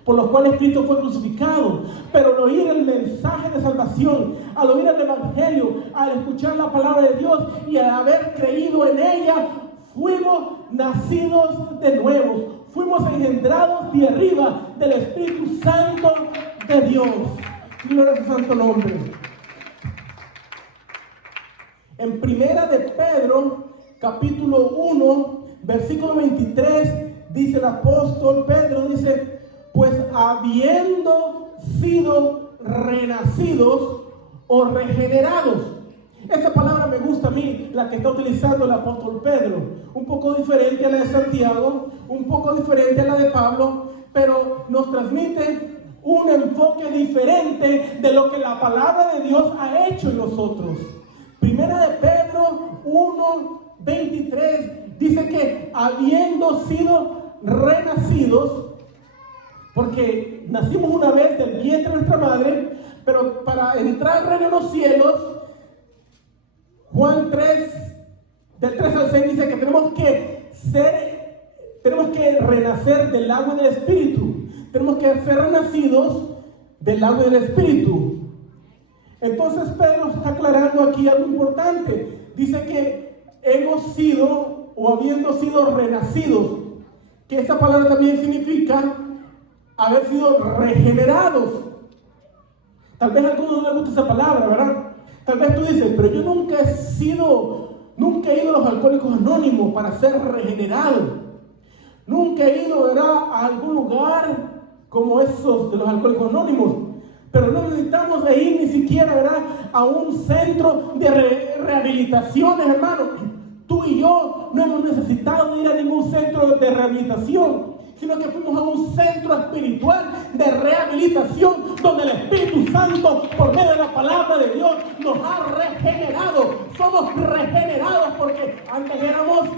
por los cuales Cristo fue crucificado. Pero al oír el mensaje de salvación, al oír el evangelio, al escuchar la palabra de Dios y al haber creído en ella, fuimos nacidos de nuevo, fuimos engendrados de arriba del Espíritu Santo de Dios. Gloria a su santo nombre. En primera de Pedro, capítulo 1, versículo 23, dice el apóstol Pedro, dice, pues habiendo sido renacidos o regenerados. Esa palabra me gusta a mí, la que está utilizando el apóstol Pedro. Un poco diferente a la de Santiago, un poco diferente a la de Pablo, pero nos transmite un enfoque diferente de lo que la palabra de Dios ha hecho en nosotros. Primera de Pedro 1:23 dice que habiendo sido renacidos, porque nacimos una vez del vientre de nuestra madre, pero para entrar al reino de los cielos, Juan 3, del 3 al 6 dice que tenemos que renacer del agua y del Espíritu. Tenemos que ser renacidos del agua y del Espíritu. Entonces Pedro está aclarando aquí algo importante. Dice que hemos sido, o habiendo sido renacidos, que esa palabra también significa haber sido regenerados. Tal vez a algunos no les gusta esa palabra, ¿verdad? Tal vez tú dices, pero yo nunca he ido a los Alcohólicos Anónimos para ser regenerado. Nunca he ido, ¿verdad?, a algún lugar como esos de los Alcohólicos Anónimos. Pero no necesitamos de ir ni siquiera, ¿verdad?, a un centro de rehabilitaciones, hermano. Tú y yo no hemos necesitado de ir a ningún centro de rehabilitación, sino que fuimos a un centro espiritual de rehabilitación, donde el Espíritu Santo, por medio de la palabra de Dios, nos ha regenerado. Somos regenerados porque antes éramos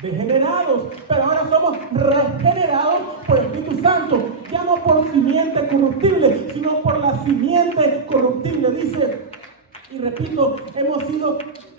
degenerados, pero ahora somos regenerados por el Espíritu Santo, ya no por simiente corruptible, sino por la simiente corruptible. Dice, y repito, hemos sido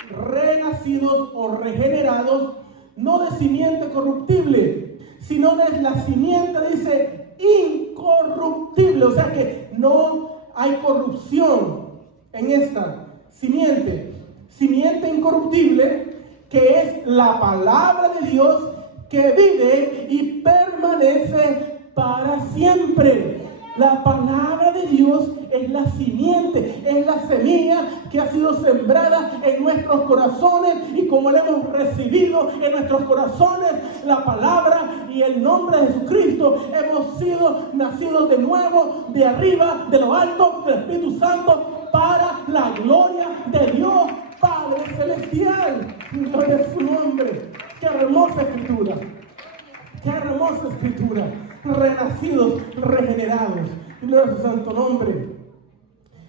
renacidos o regenerados, no de simiente corruptible, sino de la simiente, dice, incorruptible. O sea que no hay corrupción en esta simiente. Simiente incorruptible, que es la palabra de Dios, que vive y permanece para siempre. La palabra de Dios es la simiente, es la semilla que ha sido sembrada en nuestros corazones, y como la hemos recibido en nuestros corazones, la palabra y el nombre de Jesucristo, hemos sido nacidos de nuevo, de arriba, de lo alto, del Espíritu Santo, para la gloria de Dios Padre Celestial. Gloria a su nombre. Qué hermosa escritura. Qué hermosa escritura. Renacidos, regenerados. Gloria a su santo nombre.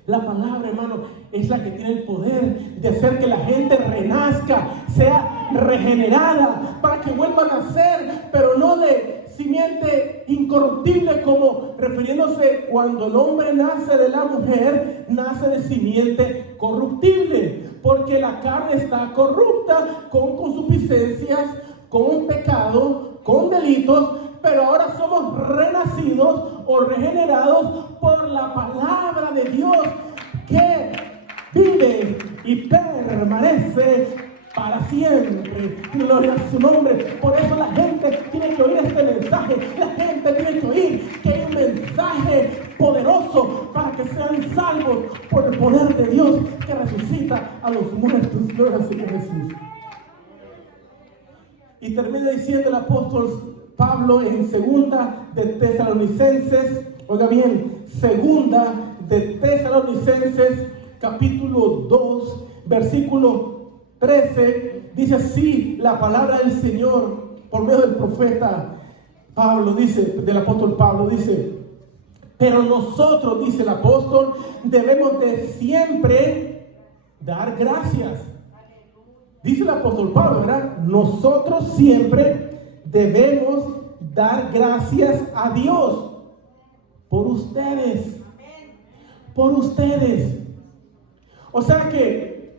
La palabra, hermano, es la que tiene el poder de hacer que la gente renazca, sea regenerada, para que vuelva a nacer, pero no de simiente incorruptible, como refiriéndose cuando el hombre nace de la mujer, nace de simiente corruptible, porque la carne está corrupta con concupiscencias, con pecado, con delitos. Pero ahora somos renacidos o regenerados por la palabra de Dios, que vive y permanece para siempre. Gloria a su nombre. Por eso la gente tiene que oír este mensaje. La gente tiene que oír que hay un mensaje poderoso para que sean salvos por el poder de Dios que resucita a los muertos. Gloria al Señor Jesús. Y termina diciendo el apóstol Pablo en segunda de Tesalonicenses, oiga bien, segunda de Tesalonicenses, capítulo 2, versículo 13, dice así la palabra del Señor por medio del profeta Pablo, dice, del apóstol Pablo, dice: pero nosotros, dice el apóstol, debemos de siempre dar gracias. Dice el apóstol Pablo, ¿verdad? Nosotros siempre debemos dar gracias a Dios por ustedes. Por ustedes. O sea que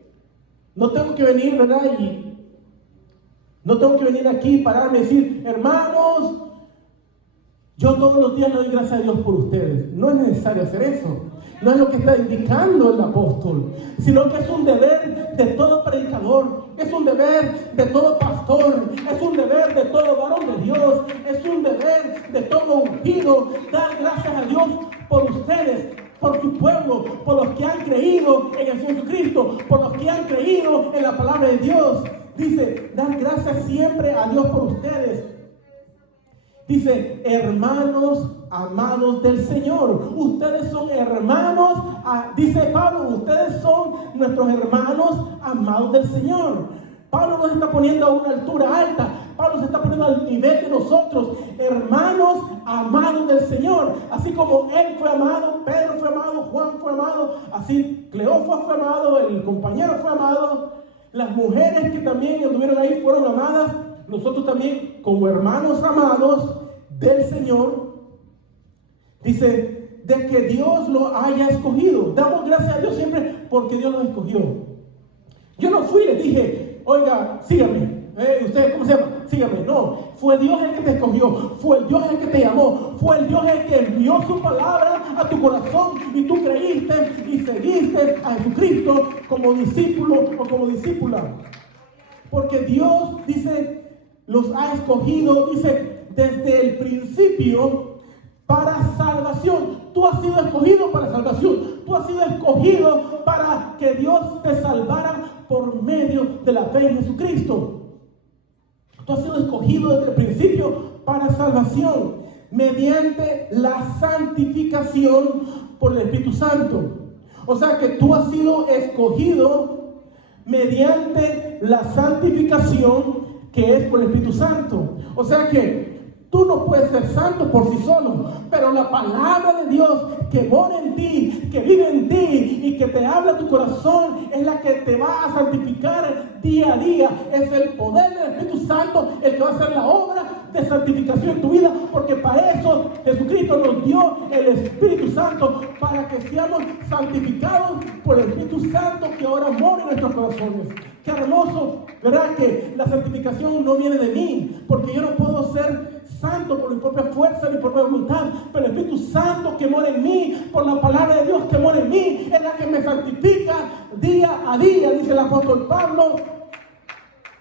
no tengo que venir, ¿verdad? Y no tengo que venir aquí y pararme y decir: hermanos, yo todos los días le doy gracias a Dios por ustedes. No es necesario hacer eso. No es lo que está indicando el apóstol, sino que es un deber de todo predicador, es un deber de todo pastor, es un deber de todo varón de Dios, es un deber de todo ungido, dar gracias a Dios por ustedes, por su pueblo, por los que han creído en el Señor Jesucristo, por los que han creído en la palabra de Dios. Dice, dar gracias siempre a Dios por ustedes. Dice, hermanos amados del Señor. Ustedes son hermanos, dice Pablo, ustedes son nuestros hermanos amados del Señor. Pablo nos está poniendo a una altura alta. Pablo se está poniendo al nivel de nosotros, hermanos amados del Señor. Así como él fue amado, Pedro fue amado, Juan fue amado, así Cleofas fue amado, el compañero fue amado. Las mujeres que también estuvieron ahí fueron amadas. Nosotros también, como hermanos amados del Señor, dice, de que Dios lo haya escogido. Damos gracias a Dios siempre porque Dios lo escogió. Yo no fui y les dije: oiga, sígame. ¿Usted cómo se llama? Sígame. No, fue Dios el que te escogió, fue el Dios el que te llamó, fue el Dios el que envió su palabra a tu corazón y tú creíste y seguiste a Jesucristo como discípulo o como discípula. Porque Dios, dice, los ha escogido, dice, desde el principio para salvación. Tú has sido escogido para salvación. Tú has sido escogido para que Dios te salvara por medio de la fe en Jesucristo. Tú has sido escogido desde el principio para salvación, mediante la santificación por el Espíritu Santo. O sea que tú has sido escogido mediante la santificación que es por el Espíritu Santo. O sea que tú no puedes ser santo por sí solo, pero la palabra de Dios que mora en ti, que vive en ti y que te habla a tu corazón es la que te va a santificar día a día. Es el poder del Espíritu Santo el que va a hacer la obra de santificación en tu vida, porque para eso Jesucristo nos dio el Espíritu Santo, para que seamos santificados por el Espíritu Santo que ahora mora en nuestros corazones. Qué hermoso, ¿verdad? Que la santificación no viene de mí, porque yo no puedo ser santo por mi propia fuerza ni por mi voluntad, pero el Espíritu Santo que mora en mí, por la palabra de Dios que mora en mí, es la que me santifica día a día, dice el apóstol Pablo,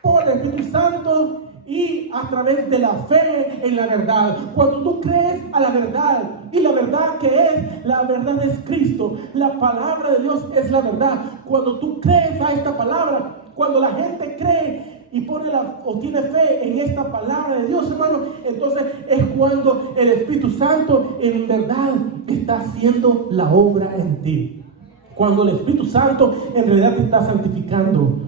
por el Espíritu Santo y a través de la fe en la verdad. Cuando tú crees a la verdad, y la verdad que es, la verdad es Cristo, la palabra de Dios es la verdad. Cuando tú crees a esta palabra, cuando la gente cree y pone o tiene fe en esta palabra de Dios, hermano, entonces es cuando el Espíritu Santo en verdad está haciendo la obra en ti. Cuando el Espíritu Santo en realidad te está santificando.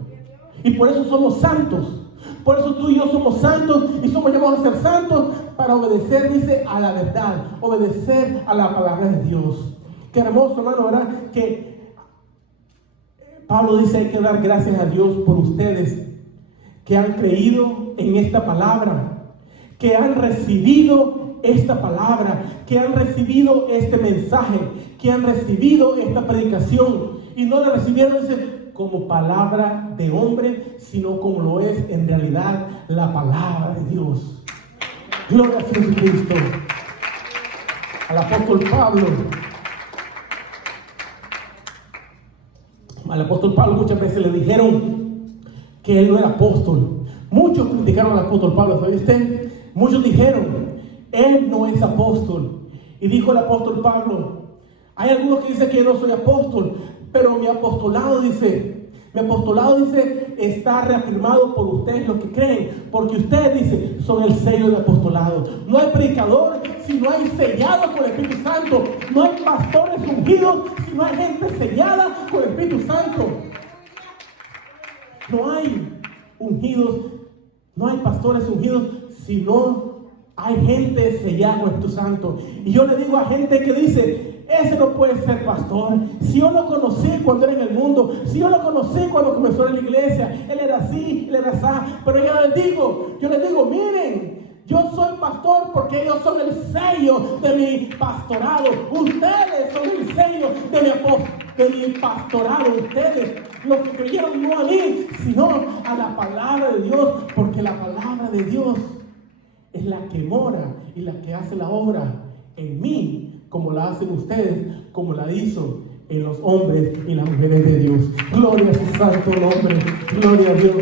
Y por eso somos santos. Por eso tú y yo somos santos y somos llamados a ser santos para obedecer, dice, a la verdad, obedecer a la palabra de Dios. Qué hermoso, hermano, ¿verdad? Que Pablo dice: hay que dar gracias a Dios por ustedes que han creído en esta palabra, que han recibido esta palabra, que han recibido este mensaje, que han recibido esta predicación y no la recibieron, dice, como palabra de hombre, sino como lo es en realidad la palabra de Dios. Gloria a Jesucristo. Al apóstol Pablo. Al apóstol Pablo muchas veces le dijeron que él no era apóstol. Muchos criticaron al apóstol Pablo, ¿sabe usted? Muchos dijeron: él no es apóstol. Y dijo el apóstol Pablo: hay algunos que dicen que yo no soy apóstol, pero mi apostolado, dice, Mi apostolado, dice, está reafirmado por ustedes los que creen, porque ustedes, dice, son el sello de apostolado. No hay predicador si no hay sellado con el Espíritu Santo. No hay pastores ungidos si no hay gente sellada con el Espíritu Santo. No hay ungidos, no hay pastores ungidos si no hay gente sellada con el Espíritu Santo. Y yo le digo a gente que dice, ese no puede ser pastor. Si yo lo conocí cuando era en el mundo, si yo lo conocí cuando comenzó en la iglesia, él era así, él era así. Pero yo les digo, miren, yo soy pastor porque ellos son el sello de mi pastorado. Ustedes son el sello de mi pastorado. Ustedes, los que creyeron no a mí, sino a la palabra de Dios, porque la palabra de Dios es la que mora y la que hace la obra en mí, como la hacen ustedes, como la hizo en los hombres y las mujeres de Dios. Gloria a su santo nombre, gloria a Dios.